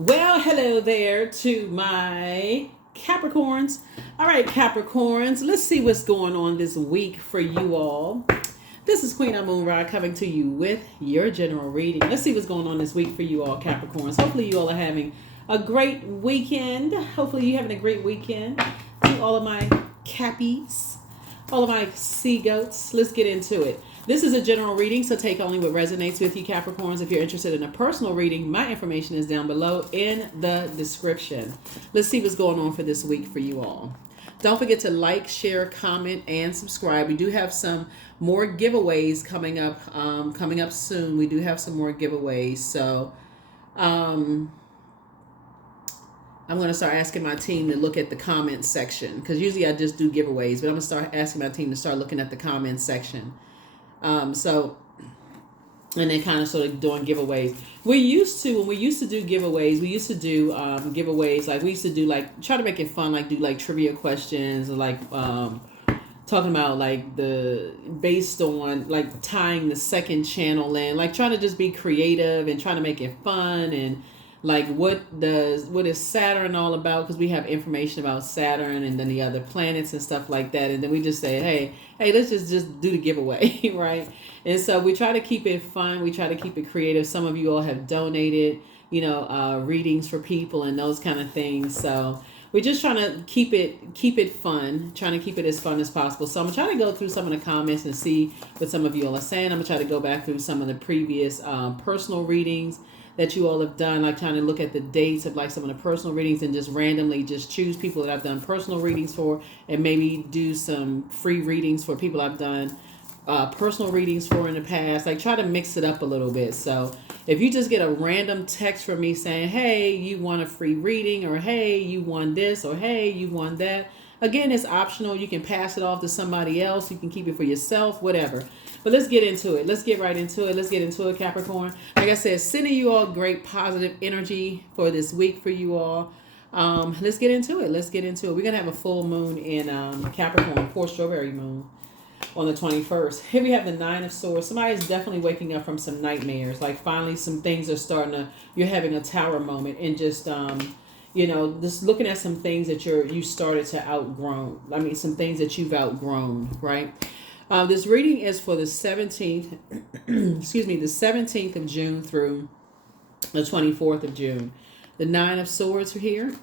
Well, hello there to my Capricorns. All right, Capricorns, let's see what's going on this week for you all. This is Queen Amun Ra coming to you with your general reading. Let's see what's going on this week for you all, Capricorns. Hopefully, you all are having a great weekend. Hopefully, you're having a great weekend. To all of my Cappies, all of my sea goats, let's get into it. This is a general reading, so take only what resonates with you, Capricorns. If you're interested in a personal reading, my information is down below in the description. Let's see what's going on for this week for you all. Don't forget to like, share, comment, and subscribe. We do have some more giveaways coming up soon. We do have some more giveaways, so I'm going to start asking my team to look at the comment section, because usually I just do giveaways, but I'm going to start asking my team to start looking at the comment section. And then kind of sort of doing giveaways. When we used to do giveaways, we used to do giveaways, like we used to do, like, try to make it fun, like do like trivia questions, or like talking about like based on like tying the second channel in, like trying to just be creative and trying to make it fun, and like what is Saturn all about, because we have information about Saturn and then the other planets and stuff like that, and then we just say, hey, let's just do the giveaway. Right? And so we try to keep it fun, we try to keep it creative. Some of you all have donated readings for people and those kind of things, so we're just trying to keep it fun, trying to keep it as fun as possible. So I'm gonna try to go through some of the comments and see what some of you all are saying. I'm gonna try to go back through some of the previous personal readings that you all have done, like trying to look at the dates of like some of the personal readings, and just randomly just choose people that I've done personal readings for, and maybe do some free readings for people I've done personal readings for in the past. Like, try to mix it up a little bit. So if you just get a random text from me saying, hey, you want a free reading, or hey, you won this, or hey, you won that, again, it's optional. You can pass it off to somebody else, you can keep it for yourself, whatever. But let's get into it. Let's get right into it. Let's get into it, Capricorn. Like I said, sending you all great positive energy for this week for you all. Let's get into it. Let's get into it. We're going to have a full moon in Capricorn, 4 strawberry moon on the 21st. Here we have the 9 of Swords. Somebody is definitely waking up from some nightmares. Like, finally some things are starting to, you're having a tower moment, and just just looking at some things that you started to outgrown. I mean, some things that you've outgrown, right? This reading is for the 17th, excuse me, the 17th of June through the 24th of June. The 9 of Swords are here.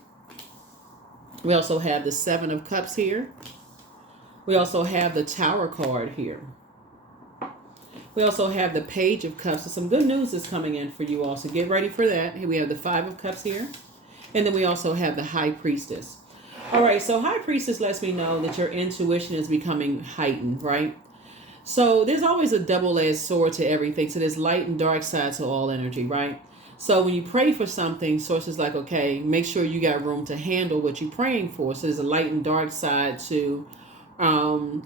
We also have the 7 of Cups here. We also have the Tower card here. We also have the Page of Cups. So some good news is coming in for you all, so get ready for that. Here we have the 5 of Cups here. And then we also have the High Priestess. All right, so High Priestess lets me know that your intuition is becoming heightened, right? So there's always a double-edged sword to everything. So there's light and dark side to all energy, right? So when you pray for something, Source is like, okay, make sure you got room to handle what you're praying for. So there's a light and dark side to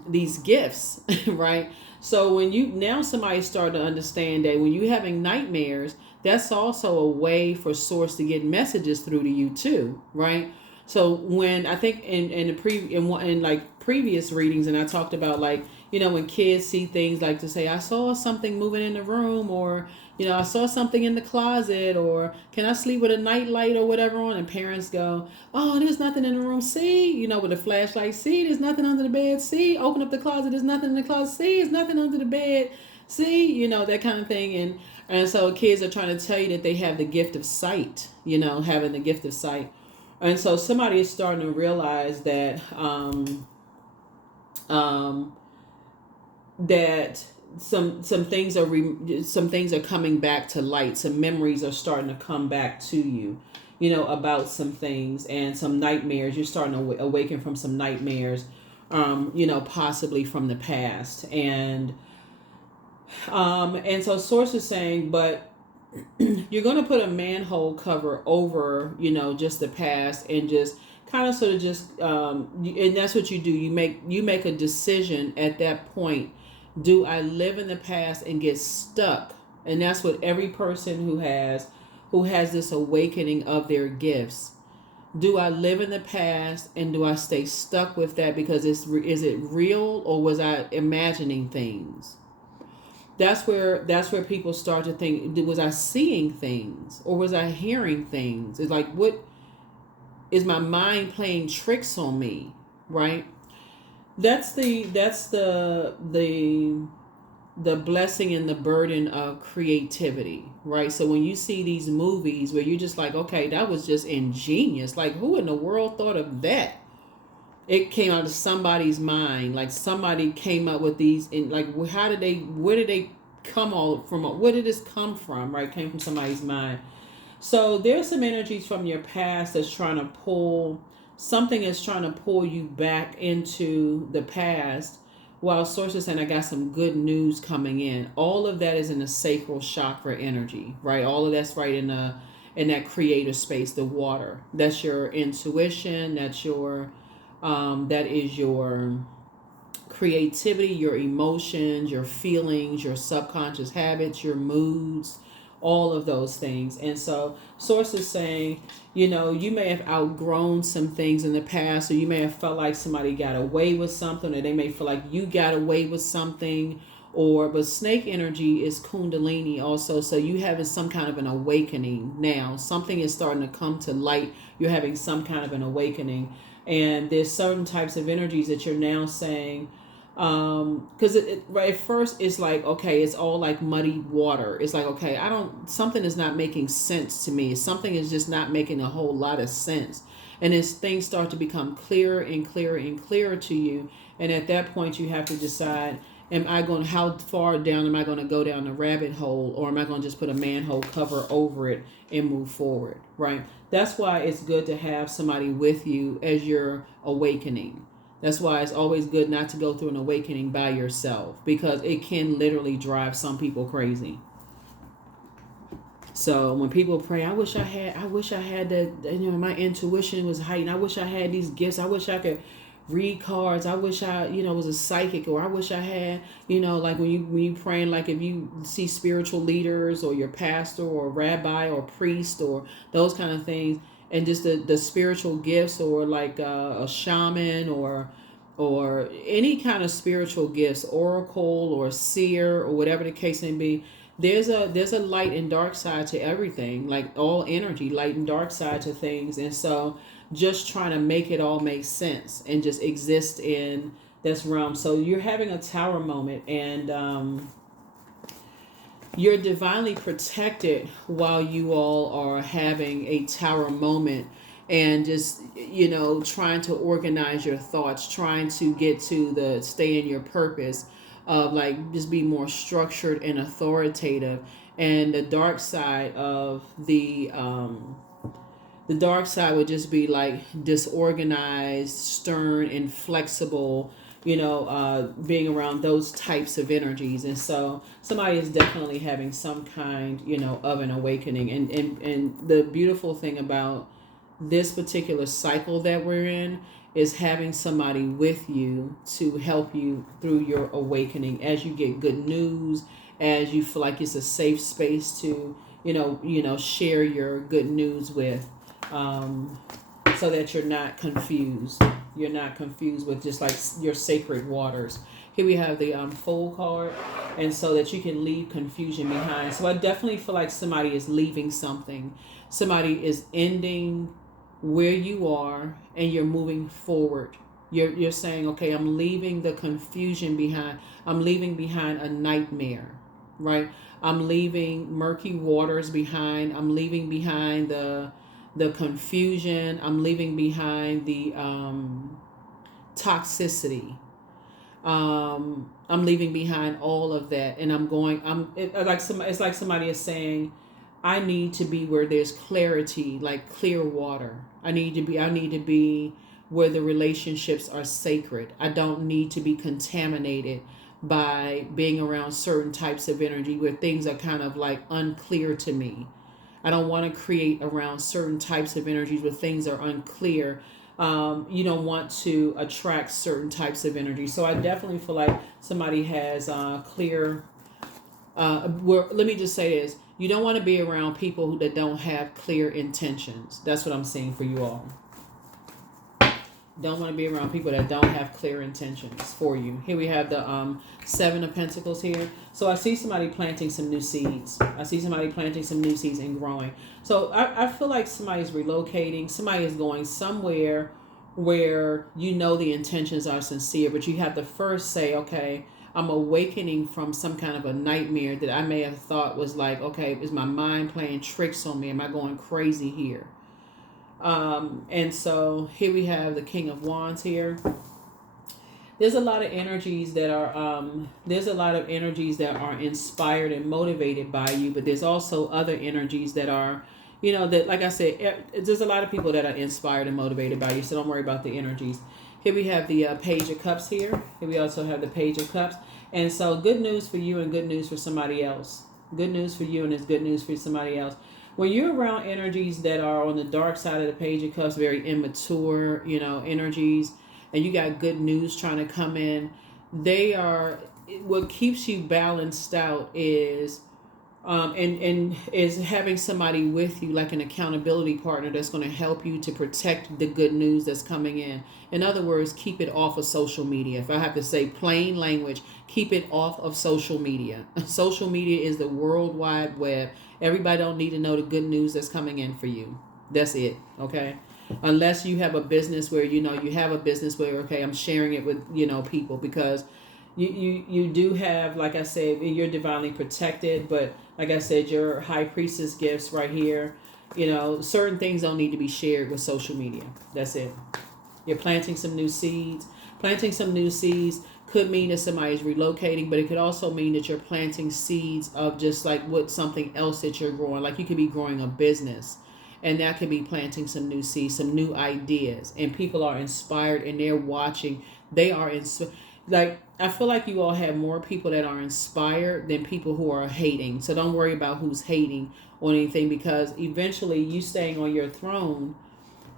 these gifts, right? So now somebody's starting to understand that when you're having nightmares, that's also a way for Source to get messages through to you too, right? So when I think in like previous readings, and I talked about, like, when kids see things, like to say, I saw something moving in the room, or I saw something in the closet, or can I sleep with a night light or whatever on, and parents go, oh, there's nothing in the room, see, with a flashlight, see, there's nothing under the bed, see, open up the closet, there's nothing in the closet, see, there's nothing under the bed, see, that kind of thing. And so kids are trying to tell you that they have the gift of sight, having the gift of sight. And so somebody is starting to realize that that some things are coming back to light. Some memories are starting to come back to you, about some things, and some nightmares. You're starting to awaken from some nightmares, possibly from the past. And so Source is saying, but you're going to put a manhole cover over, just the past, and just kind of sort of just, and that's what you do. You make a decision at that point. Do I live in the past and get stuck? And that's what every person who has this awakening of their gifts. Do I live in the past, and do I stay stuck with that because is it real, or was I imagining things? That's where people start to think, was I seeing things or was I hearing things? It's like, what is my mind playing tricks on me, right? That's the blessing and the burden of creativity, right? So when you see these movies where you're just like, okay, that was just ingenious. Like, who in the world thought of that? It came out of somebody's mind. Like, somebody came up with these, and like, where did they come all from? Where did this come from? Right? Came from somebody's mind. So there's some energies from your past that's trying to pull, something is trying to pull you back into the past. While sources saying, I got some good news coming in. All of that is in the sacral chakra energy, right? All of that's right in that creative space, the water. That's your intuition. That is your creativity, your emotions, your feelings, your subconscious habits, your moods, all of those things. And so source is saying, you may have outgrown some things in the past, or you may have felt like somebody got away with something, or they may feel like you got away with something. But snake energy is kundalini also, so you having some kind of an awakening now. Something is starting to come to light. You're having some kind of an awakening, and there's certain types of energies that you're now saying, because right at first it's like, okay, it's all like muddy water. It's like, okay, something is not making sense to me. Something is just not making a whole lot of sense. And as things start to become clearer and clearer and clearer to you, and at that point you have to decide, how far down am I going to go down the rabbit hole, or am I going to just put a manhole cover over it and move forward, right? That's why it's good to have somebody with you as you're awakening. That's why it's always good not to go through an awakening by yourself, because it can literally drive some people crazy. So when people pray, I wish I had that, my intuition was heightened. I wish I had these gifts. I wish I could read cards. I wish I, was a psychic, or I wish I had, like when you praying, like if you see spiritual leaders or your pastor or rabbi or priest or those kind of things, and just the spiritual gifts, or like a shaman or any kind of spiritual gifts, oracle or seer or whatever the case may be. There's a light and dark side to everything, like all energy, light and dark side to things. And so just trying to make it all make sense and just exist in this realm. So you're having a tower moment, and you're divinely protected while you all are having a tower moment, and just trying to organize your thoughts, trying to get to stay in your purpose of like just be more structured and authoritative. And the dark side of the dark side would just be like disorganized, stern, inflexible, being around those types of energies. And so somebody is definitely having some kind, of an awakening. And the beautiful thing about this particular cycle that we're in is having somebody with you to help you through your awakening, as you get good news, as you feel like it's a safe space to, share your good news with. So that you're not confused. You're not confused with just like your sacred waters. Here we have the Fool card, and so that you can leave confusion behind. So I definitely feel like somebody is leaving something. Somebody is ending where you are, and you're moving forward. You're saying, okay, I'm leaving the confusion behind. I'm leaving behind a nightmare, right? I'm leaving murky waters behind. I'm leaving behind the confusion. I'm leaving behind the toxicity. I'm leaving behind all of that, and it's like somebody is saying, I need to be where there's clarity, like clear water. I need to be where the relationships are sacred. I don't need to be contaminated by being around certain types of energy where things are kind of like unclear to me. I don't want to create around certain types of energies where things are unclear. You don't want to attract certain types of energy. So I definitely feel like somebody has clear. Let me just say this: you don't want to be around people that don't have clear intentions. That's what I'm saying for you all. Don't want to be around people that don't have clear intentions for you. Here we have the Seven of Pentacles here. So I see somebody planting some new seeds. I see somebody planting some new seeds and growing. So I feel like somebody's relocating. Somebody is going somewhere where you know the intentions are sincere, but you have to first say, okay, I'm awakening from some kind of a nightmare that I may have thought was like, okay, is my mind playing tricks on me? Am I going crazy here? And so here we have the King of Wands here. There's a lot of energies that are inspired and motivated by you, but there's also other energies that are, that, like I said, there's a lot of people that are inspired and motivated by you, so don't worry about the energies. Here we have the Page of Cups here. Here we also have the Page of Cups. And so good news for you and good news for somebody else. Good news for you and it's good news for somebody else. When you're around energies that are on the dark side of the Page of Cups, very immature, energies, and you got good news trying to come in, what keeps you balanced out is and is having somebody with you, like an accountability partner that's going to help you to protect the good news that's coming in. In other words, keep it off of social media. If I have to say plain language, keep it off of social media. Social media is the World Wide Web. Everybody don't need to know the good news that's coming in for you. That's it. Okay. Unless you have a business where, okay, I'm sharing it with, people, because you do have, like I said, you're divinely protected, but like I said, your high priestess gifts right here, certain things don't need to be shared with social media. That's it. You're planting some new seeds. Planting some new seeds could mean that somebody's relocating, but it could also mean that you're planting seeds of just like what something else that you're growing. Like you could be growing a business, and that could be planting some new seeds, some new ideas, and people are inspired and they're watching. They are like, I feel like you all have more people that are inspired than people who are hating. So don't worry about who's hating on anything, because eventually you staying on your throne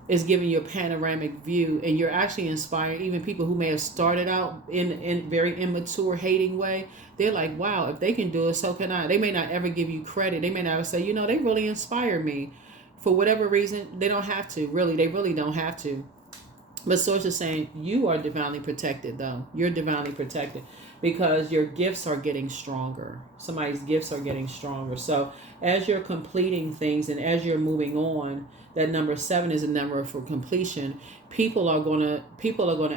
is giving you a panoramic view, and you're actually inspiring even people who may have started out in very immature hating way. They're like, wow, if they can do it, so can I. They may not ever give you credit. They may not say, they really inspire me. For whatever reason, they don't have to. Really, they really don't have to. But Source is saying you are divinely protected, though. You're divinely protected because your gifts are getting stronger. Somebody's gifts are getting stronger. So as you're completing things and as you're moving on, that number 7 is a number for completion. People are gonna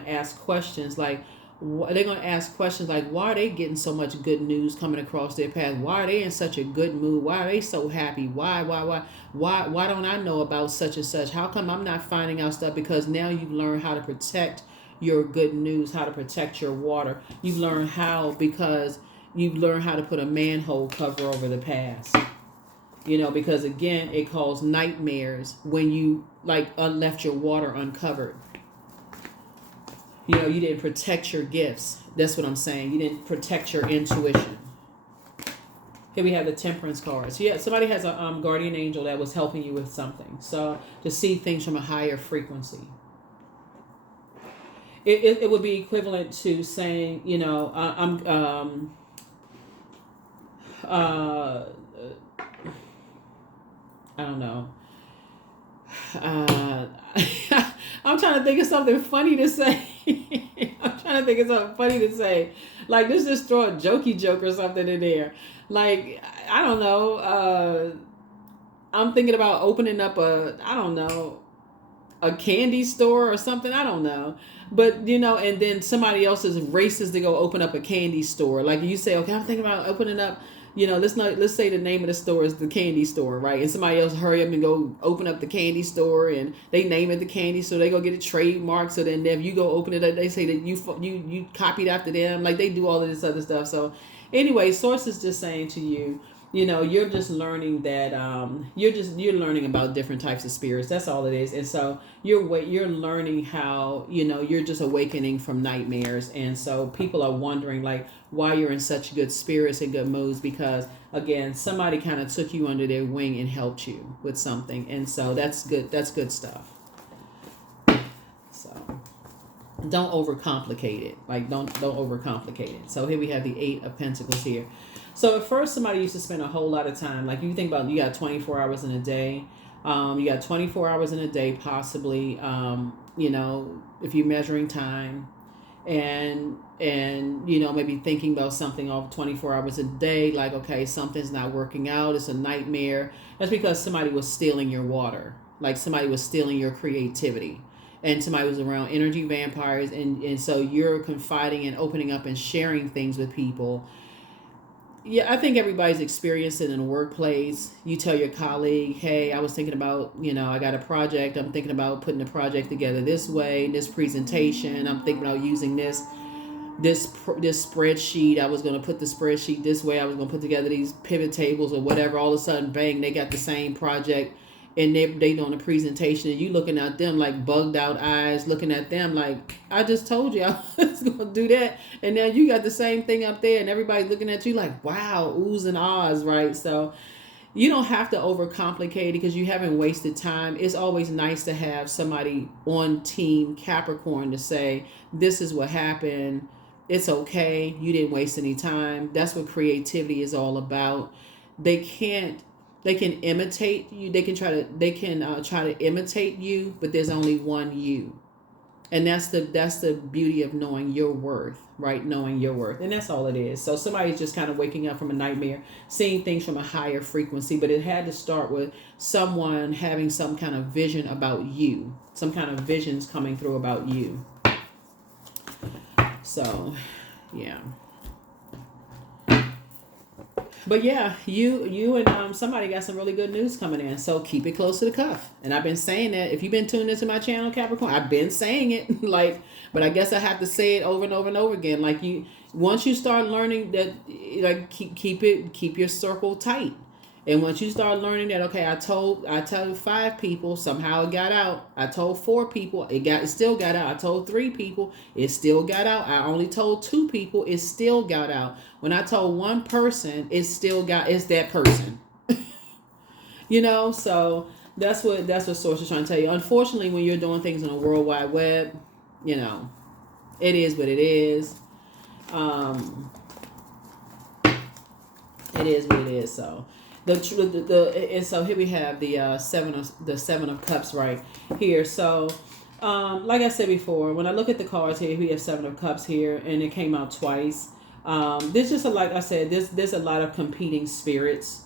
ask questions like, they're going to ask questions like, why are they getting so much good news coming across their path? Why are they in such a good mood? Why are they so happy? Why don't I know about such and such? How come I'm not finding out stuff? Because now you've learned how to protect your good news, how to protect your water. You've learned how, because you've learned how to put a manhole cover over the past. Because again, it caused nightmares when you left your water uncovered. You didn't protect your gifts. That's what I'm saying. You didn't protect your intuition. Here we have the Temperance card. So yeah, somebody has a guardian angel that was helping you with something. So to see things from a higher frequency. It would be equivalent to saying, I don't know. I'm trying to think of something funny to say. Like, let's just throw a jokey joke or something in there. Like, I don't know. I'm thinking about opening up a candy store or something. I don't know. But, and then somebody else races to go open up a candy store. Like you say, okay, I'm thinking about opening up, let's say the name of the store is the candy store, right? And somebody else hurry up and go open up the candy store, and they name it the candy store. They go get a trademark. So then if you go open it up, they say that you copied after them. Like, they do all of this other stuff. So anyway, Source is just saying to you, you're just learning that you're learning about different types of spirits. That's all it is. And so you're learning how, you're just awakening from nightmares. And so people are wondering like why you're in such good spirits and good moods, because again, somebody kind of took you under their wing and helped you with something. And so that's good. That's good stuff. So don't overcomplicate it. Like, don't overcomplicate it. So here we have the 8 of Pentacles here. So at first, somebody used to spend a whole lot of time. Like, you think about, you got 24 hours in a day. You got 24 hours in a day, possibly. you know, if you're measuring time, and you know, maybe thinking about something over 24 hours a day, like, okay, something's not working out, it's a nightmare. That's because somebody was stealing your water, like somebody was stealing your creativity, and somebody was around energy vampires, and so you're confiding and opening up and sharing things with people. Yeah, I think everybody's experienced it in the workplace. You tell your colleague, hey, I was thinking about, you know, I got a project. I'm thinking about putting the project together this way, this presentation. I'm thinking about using this spreadsheet. I was going to put the spreadsheet this way. I was going to put together these pivot tables or whatever. All of a sudden, bang, they got the same project, and they doing a presentation, and you looking at them like bugged out eyes, looking at them like, I just told you I was going to do that, and now you got the same thing up there, and everybody's looking at you like, wow, oohs and ahs, right? So you don't have to overcomplicate it because you haven't wasted time. It's always nice to have somebody on team Capricorn to say, this is what happened. It's okay. You didn't waste any time. That's what creativity is all about. They can't. They can imitate you. They can try to. They can try to imitate you, but there's only one you, and that's the beauty of knowing your worth, right? Knowing your worth, and that's all it is. So somebody's just kind of waking up from a nightmare, seeing things from a higher frequency, but it had to start with someone having some kind of vision about you, some kind of visions coming through about you. So, yeah. But yeah, you and somebody got some really good news coming in. So keep it close to the cuff. And I've been saying that. If you've been tuned into my channel, Capricorn, I've been saying it. Like, but I guess I have to say it over and over and over again. Like, once you start learning that, like, keep your circle tight. And once you start learning that, okay, I told 5 people, somehow it got out. I told 4 people, it still got out. I told 3 people, it still got out. I only told 2 people, it still got out. When I told 1 person, it's that person. You know, so that's what Source is trying to tell you. Unfortunately, when you're doing things on the World Wide Web, you know, it is what it is. It is what it is. So. And so here we have the 7 of Cups right here. So, like I said before, when I look at the cards here, we have 7 of Cups here, and it came out twice. There's just like I said, there's a lot of competing spirits.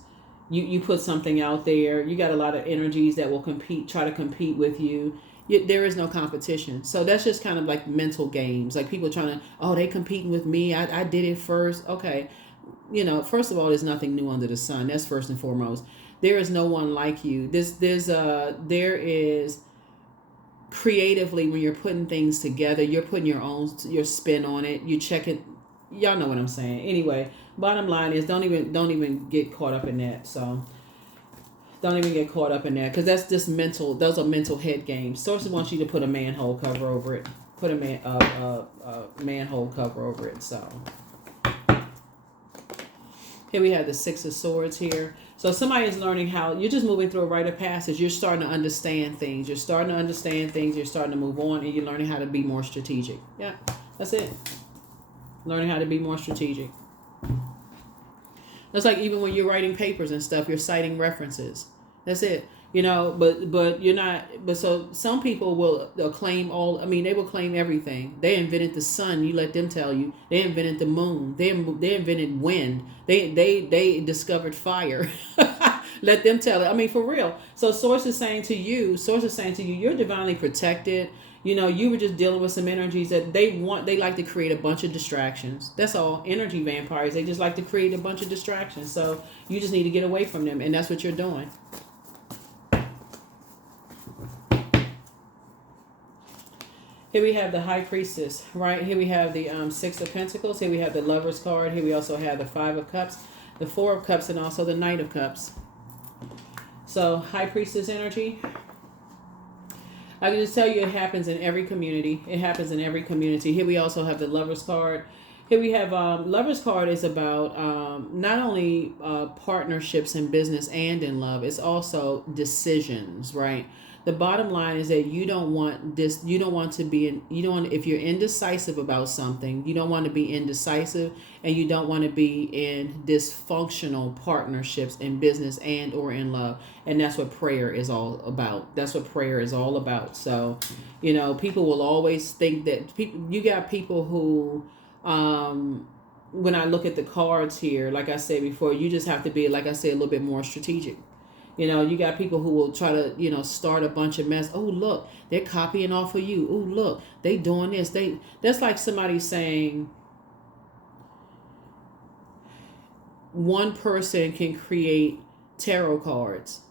You put something out there, you got a lot of energies that will try to compete with you. There is no competition. So that's just kind of like mental games. Like people trying to, oh, they competing with me. I did it first. Okay. You know, first of all, there's nothing new under the sun. That's first and foremost. There is no one like you. There is creatively, when you're putting things together, you're putting your spin on it. You check it. Y'all know what I'm saying. Anyway, bottom line is don't even get caught up in that. So don't even get caught up in that, because that's just mental. Those are mental head games. Sources wants you to put a manhole cover over it. Put a manhole cover over it. So. Here we have the 6 of Swords here. So somebody is learning how, you're just moving through a rite of passage. You're starting to understand things. You're starting to move on, and you're learning how to be more strategic. Yeah, that's it. Learning how to be more strategic. That's like even when you're writing papers and stuff, you're citing references. That's it. You know, but you're not. But so some people will claim they will claim everything. They invented the sun. You let them tell you. They invented the moon. They invented wind. They discovered fire. Let them tell it. I mean, for real. So Source is saying to you, you're divinely protected. You know, you were just dealing with some energies that they like to create a bunch of distractions. That's all. Energy vampires, they just like to create a bunch of distractions. So you just need to get away from them, and that's what you're doing. Here we have the High Priestess, right? Here we have the 6 of Pentacles. Here we have the Lover's card. Here we also have the 5 of Cups, the 4 of Cups, and also the Knight of Cups. So High Priestess energy. I can just tell you it happens in every community. It happens in every community. Here we also have the Lover's card. Here we have Lover's card is about not only partnerships in business and in love, it's also decisions, right? The bottom line is that you don't want this, you don't want to be in, you don't want, if you're indecisive about something, you don't want to be indecisive, and you don't want to be in dysfunctional partnerships in business and or in love. And that's what prayer is all about. That's what prayer is all about. So, people will always think that you got people who, when I look at the cards here, like I said before, you just have to be, like I said, a little bit more strategic. You got people who will try to, start a bunch of mess. Oh, look, they're copying off of you. Oh, look, they doing this. That's like somebody saying one person can create tarot cards.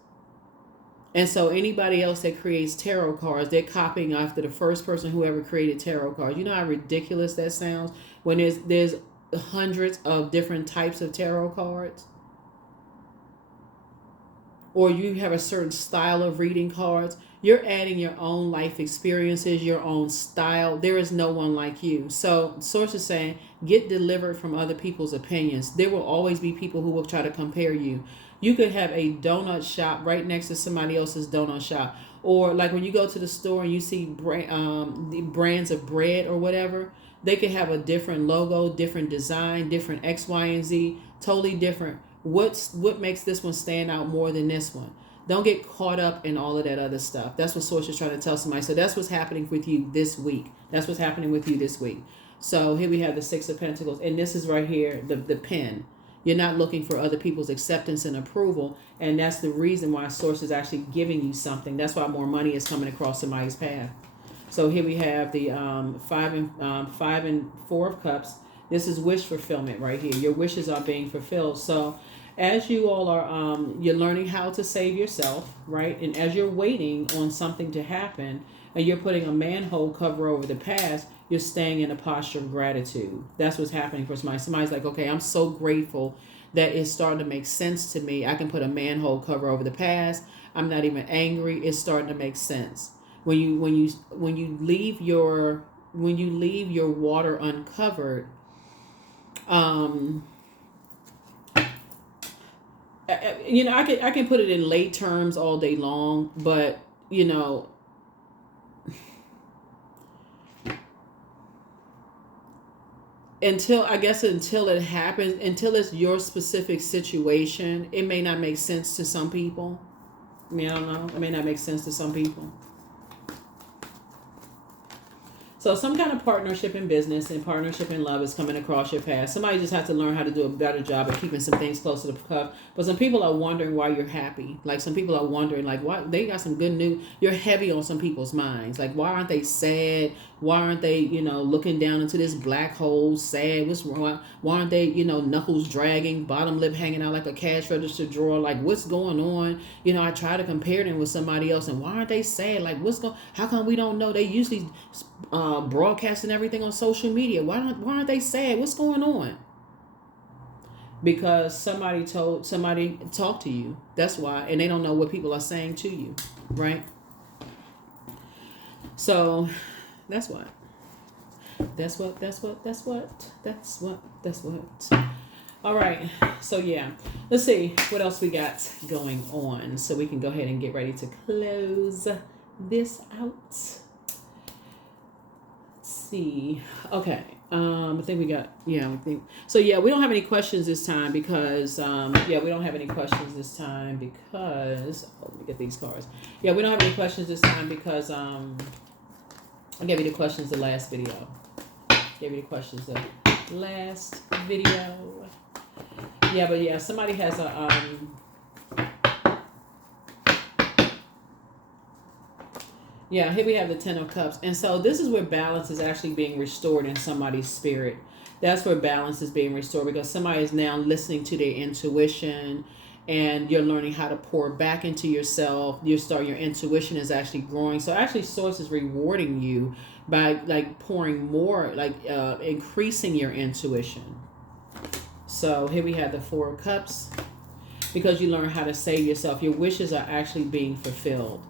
And so anybody else that creates tarot cards, they're copying after the first person who ever created tarot cards. You know how ridiculous that sounds when there's hundreds of different types of tarot cards? Or you have a certain style of reading cards. You're adding your own life experiences, your own style. There is no one like you. So Source is saying, get delivered from other people's opinions. There will always be people who will try to compare you. You could have a donut shop right next to somebody else's donut shop. Or like when you go to the store and you see the brands of bread or whatever, they could have a different logo, different design, different X, Y, and Z, totally different. What makes this one stand out more than this one? Don't get caught up in all of that other stuff. That's what Source is trying to tell somebody. So that's what's happening with you this week. That's what's happening with you this week. So here we have the Six of Pentacles. And this is right here, the pen. You're not looking for other people's acceptance and approval. And that's the reason why Source is actually giving you something. That's why more money is coming across somebody's path. So here we have the 5 and 4 of Cups. This is wish fulfillment right here. Your wishes are being fulfilled. So as you all are, you're learning how to save yourself, right? And as you're waiting on something to happen and you're putting a manhole cover over the past, you're staying in a posture of gratitude. That's what's happening for somebody. Somebody's like, okay, I'm so grateful that it's starting to make sense to me. I can put a manhole cover over the past. I'm not even angry. It's starting to make sense. When you leave your water uncovered, I can put it in lay terms all day long, but until it happens, until it's your specific situation, it may not make sense to some people. I mean, I don't know. It may not make sense to some people. So some kind of partnership in business and partnership in love is coming across your path. Somebody just has to learn how to do a better job of keeping some things close to the cuff. But some people are wondering why you're happy. Like some people are wondering, like, why they got some good news. You're heavy on some people's minds. Like, why aren't they sad? Why aren't they, looking down into this black hole, sad? What's wrong? Why aren't they, knuckles dragging, bottom lip hanging out like a cash register drawer? Like, what's going on? I try to compare them with somebody else, and why aren't they sad? Like, how come we don't know? They usually broadcasting everything on social media. Why aren't they sad? What's going on? Because somebody talked to you. That's why. And they don't know what people are saying to you, right? So that's what. All right. So yeah, let's see what else we got going on so we can go ahead and get ready to close this out. See. Okay. I think we got, we don't have any questions this time because, let me get these cards. Yeah, we don't have any questions this time because, I gave you the questions the last video. Yeah, but yeah, somebody has a, yeah, here we have the 10 of Cups. And so this is where balance is actually being restored in somebody's spirit. That's where balance is being restored because somebody is now listening to their intuition and you're learning how to pour back into yourself. Your intuition is actually growing. So actually Source is rewarding you by like pouring more, increasing your intuition. So here we have the 4 of Cups because you learn how to save yourself. Your wishes are actually being fulfilled.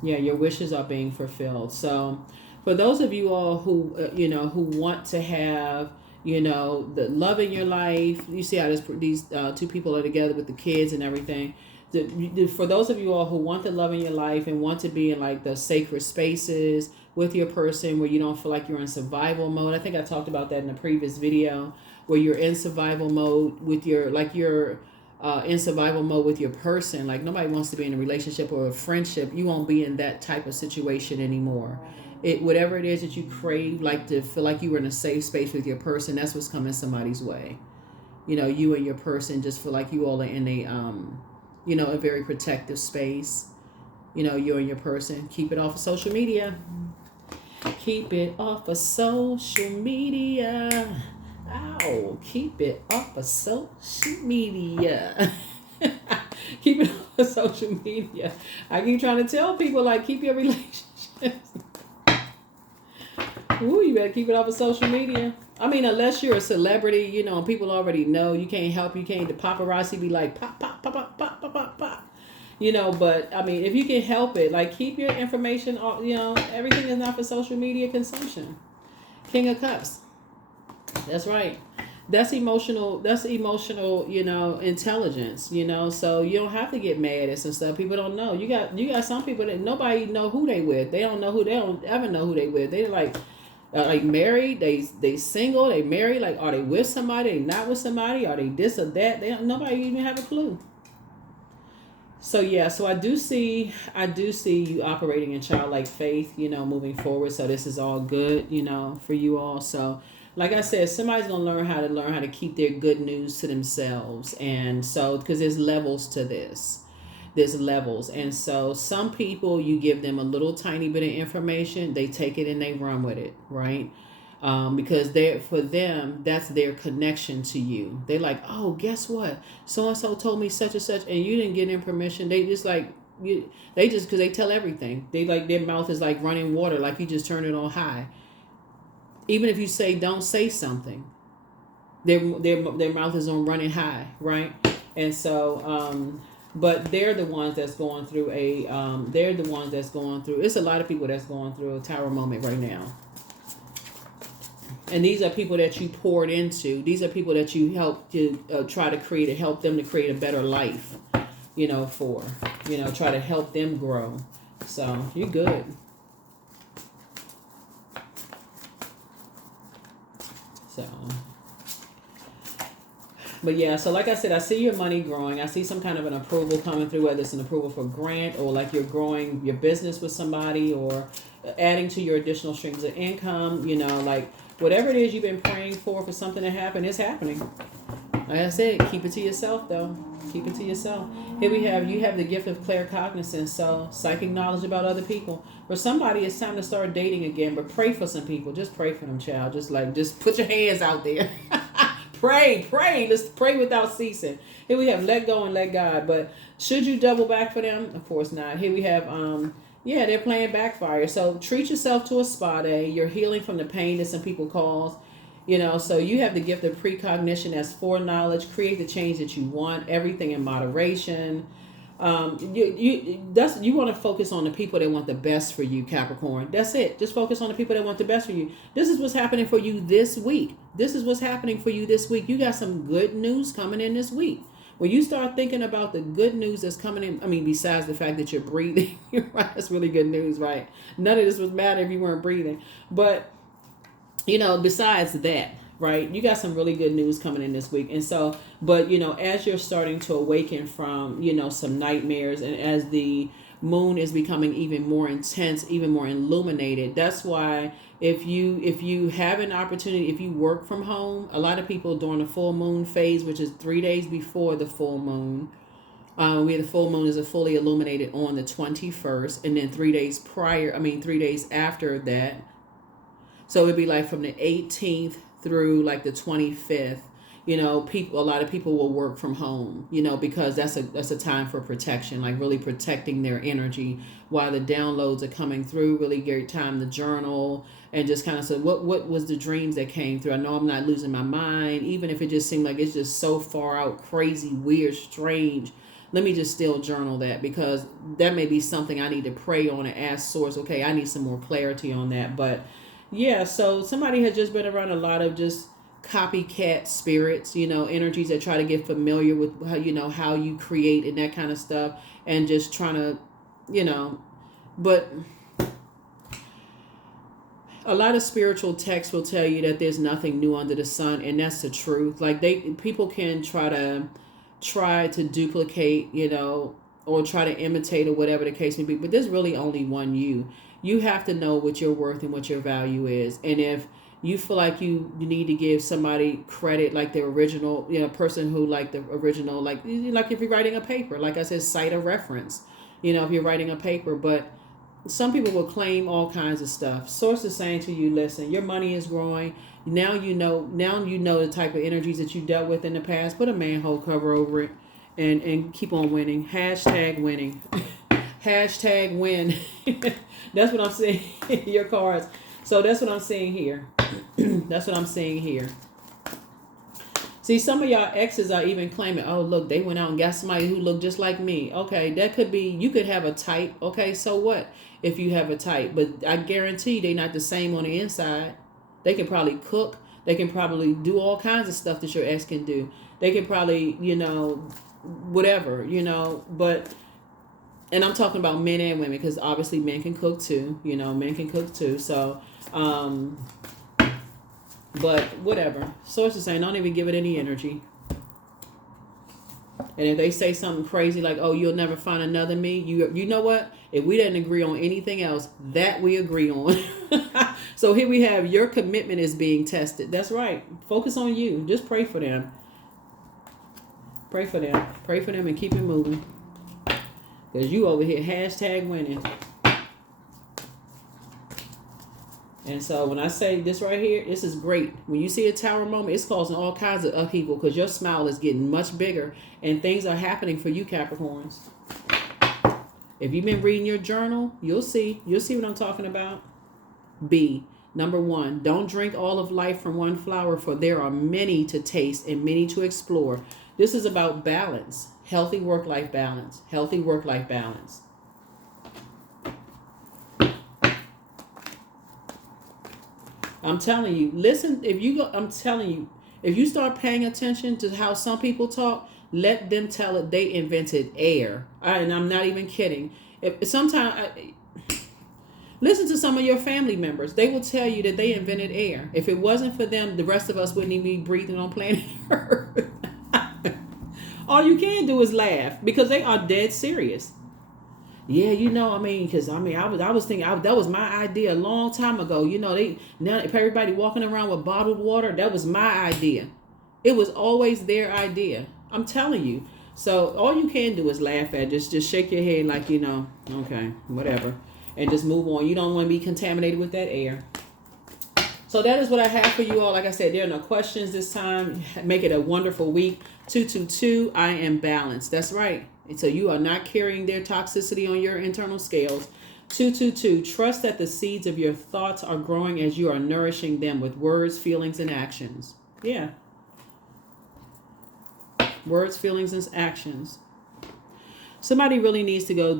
Yeah, your wishes are being fulfilled. So for those of you all who, who want to have, You know, the love in your life. You see how these two people are together with the kids and everything. For those of you all who want the love in your life and want to be in like the sacred spaces with your person where you don't feel like you're in survival mode. I think I talked about that in a previous video, where you're in survival mode with your, like you're in survival mode with your person. Like nobody wants to be in a relationship or a friendship. You won't be in that type of situation anymore. Whatever it is that you crave, like to feel like you were in a safe space with your person, that's what's coming somebody's way. You know, you and your person just feel like you all are in a very protective space. You know, you and your person. Keep it off of social media. Keep it off of social media. Ow. Keep it off of social media. Keep it off of social media. I keep trying to tell people, like, keep your relationships. Ooh, you better keep it off of social media. I mean, unless you're a celebrity, you know, people already know. You can't help. You can't. The paparazzi be like, pop, pop, pop, pop, pop, pop, pop, pop. You know, but, I mean, if you can help it, like, keep your information, you know, everything is not for social media consumption. King of Cups. That's right. That's emotional, you know, intelligence, you know, so you don't have to get mad at some stuff. People don't know. You got some people that nobody know who they with. They don't ever know who they with. They're like married, they single, they married, like, are they with somebody, they not with somebody, are they this or that? Nobody even have a clue. So yeah, so I do see you operating in childlike faith, you know, moving forward. So this is all good, you know, for you all. So like I said, somebody's going to learn how to keep their good news to themselves. And so, because there's levels to this. There's levels. And so some people, you give them a little tiny bit of information, they take it and they run with it, right? Because for them, that's their connection to you. They're like, oh, guess what? So-and-so told me such and such, and you didn't give them permission. They just like, because they tell everything. They like, their mouth is like running water, like you just turn it on high. Even if you say don't say something, their mouth is on running high, right? And so, but they're the ones that's going through it's a lot of people that's going through a tower moment right now. And these are people that you poured into. These are people that you helped to help them to create a better life, you know, try to help them grow. So you're good. So, but yeah, so like I said, I see your money growing. I see some kind of an approval coming through, whether it's an approval for grant or like you're growing your business with somebody or adding to your additional streams of income, you know, like whatever it is you've been praying for something to happen, it's happening. Like I said, keep it to yourself though. Keep it to yourself. Here you have the gift of claircognizance, so psychic knowledge about other people. For somebody, it's time to start dating again, but pray for some people. Just pray for them, child. Just put your hands out there. Pray. Let's pray without ceasing. Here we have let go and let God. But should you double back for them? Of course not. Here we have, they're playing backfire. So treat yourself to a spa day. You're healing from the pain that some people cause. You know, so you have the gift of precognition as foreknowledge. Create the change that you want. Everything in moderation. You want to focus on the people that want the best for you, Capricorn. That's it. Just focus on the people that want the best for you. This is what's happening for you this week. You got some good news coming in this week. When you start thinking about the good news that's coming in, I mean, besides the fact that you're breathing, right? That's really good news, right? None of this would matter if you weren't breathing. But, you know, besides that, right, you got some really good news coming in this week. And so, but, you know, as you're starting to awaken from, you know, some nightmares, and as the moon is becoming even more intense, even more illuminated, that's why if you have an opportunity, if you work from home, a lot of people during the full moon phase, which is 3 days before the full moon, the full moon is fully illuminated on the 21st, and then 3 days after that. So it'd be like from the 18th through like the 25th, you know, a lot of people will work from home, you know, because that's a time for protection, like really protecting their energy while the downloads are coming through. Really great time to journal and just kind of say, what was the dreams that came through? I know I'm not losing my mind, even if it just seemed like it's just so far out, crazy, weird, strange. Let me just still journal that, because that may be something I need to pray on and ask source. Okay, I need some more clarity on that. But yeah, so somebody has just been around a lot of just copycat spirits, energies that try to get familiar with how you create and that kind of stuff, and just trying to, but a lot of spiritual texts will tell you that there's nothing new under the sun, and that's the truth. Like people can try to duplicate, or try to imitate, or whatever the case may be, but there's really only one you. You have to know what your worth and what your value is. And if you feel like you need to give somebody credit, like the original, person who, like the original, like if you're writing a paper, like I said, cite a reference, if you're writing a paper. But some people will claim all kinds of stuff. Source is saying to you, listen, your money is growing. Now you know the type of energies that you dealt with in the past. Put a manhole cover over it and keep on winning. Hashtag winning. Hashtag win. That's what I'm seeing in your cards. So that's what I'm seeing here. That's what I'm seeing here. See, some of y'all exes are even claiming, oh, look, they went out and got somebody who looked just like me. Okay, that could be, you could have a type. Okay, so what if you have a type? But I guarantee they're not the same on the inside. They can probably cook. They can probably do all kinds of stuff that your ex can do. They can probably, whatever, but, and I'm talking about men and women, because obviously men can cook too, men can cook too. So, but whatever. Source is saying, don't even give it any energy. And if they say something crazy like, oh, you'll never find another me, you know what? If we didn't agree on anything else, that we agree on. So here we have, your commitment is being tested. That's right. Focus on you. Just pray for them. Pray for them. Pray for them and keep it moving. Because you over here, hashtag winning. And so when I say this right here, this is great. When you see a tower moment, it's causing all kinds of upheaval, because your smile is getting much bigger and things are happening for you, Capricorns. If you've been reading your journal, you'll see what I'm talking about. B, number 1, don't drink all of life from one flower, for there are many to taste and many to explore. This is about balance, healthy work-life balance, healthy work-life balance. I'm telling you, listen, if you start paying attention to how some people talk, let them tell it they invented air. And I'm not even kidding. Listen to some of your family members. They will tell you that they invented air. If it wasn't for them, the rest of us wouldn't even be breathing on planet Earth. All you can do is laugh, because they are dead serious. Yeah, because I was thinking that was my idea a long time ago. Now everybody walking around with bottled water, that was my idea. It was always their idea. I'm telling you. So all you can do is laugh at, just shake your head like, okay, whatever, and just move on. You don't want to be contaminated with that air. So that is what I have for you all. Like I said, there are no questions this time. Make it a wonderful week. 222, I am balanced. That's right. And so you are not carrying their toxicity on your internal scales. 222, trust that the seeds of your thoughts are growing as you are nourishing them with words, feelings, and actions. Yeah. Words, feelings, and actions. Somebody really needs to go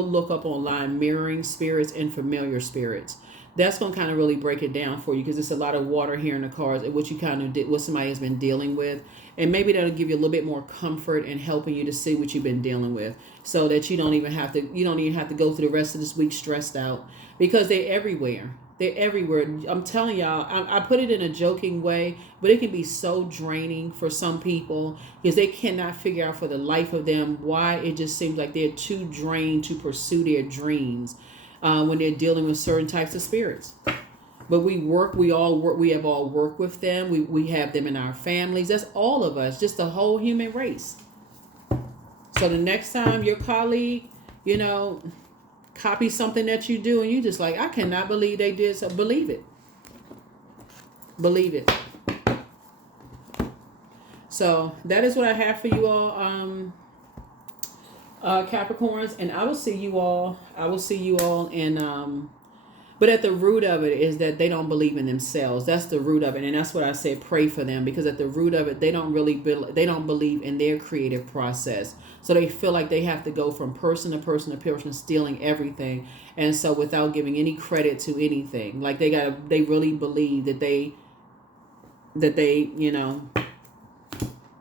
look up online, mirroring spirits and familiar spirits. That's going to kind of really break it down for you, because it's a lot of water here in the cards, what you kind of did, what somebody has been dealing with. And maybe that'll give you a little bit more comfort in helping you to see what you've been dealing with, so that you don't even have to go through the rest of this week stressed out, because they're everywhere. They're everywhere. I'm telling y'all, I put it in a joking way, but it can be so draining for some people, because they cannot figure out for the life of them why it just seems like they're too drained to pursue their dreams when they're dealing with certain types of spirits. But we all work. We have all worked with them. We have them in our families. That's all of us, just the whole human race. So the next time your colleague, copy something that you do, and you just like, I cannot believe they did so. Believe it. Believe it. So that is what I have for you all, Capricorns, and I will see you all in but at the root of it is that they don't believe in themselves. That's the root of it. And that's what I said, pray for them, because at the root of it, they don't believe in their creative process. So they feel like they have to go from person to person to person, stealing everything. And so without giving any credit to anything, like they really believe that that they, you know,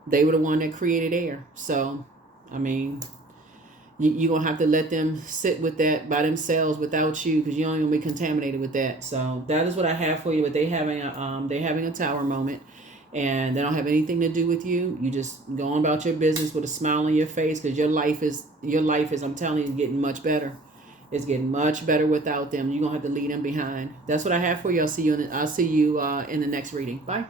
they were the one that created air. So, I mean, you're going to have to let them sit with that by themselves without you, because you don't even be contaminated with that. So that is what I have for you. But they're having a tower moment, and they don't have anything to do with you. You just go on about your business with a smile on your face, because your life is, I'm telling you, getting much better. It's getting much better without them. You're going to have to leave them behind. That's what I have for you. I'll see you in the next reading. Bye.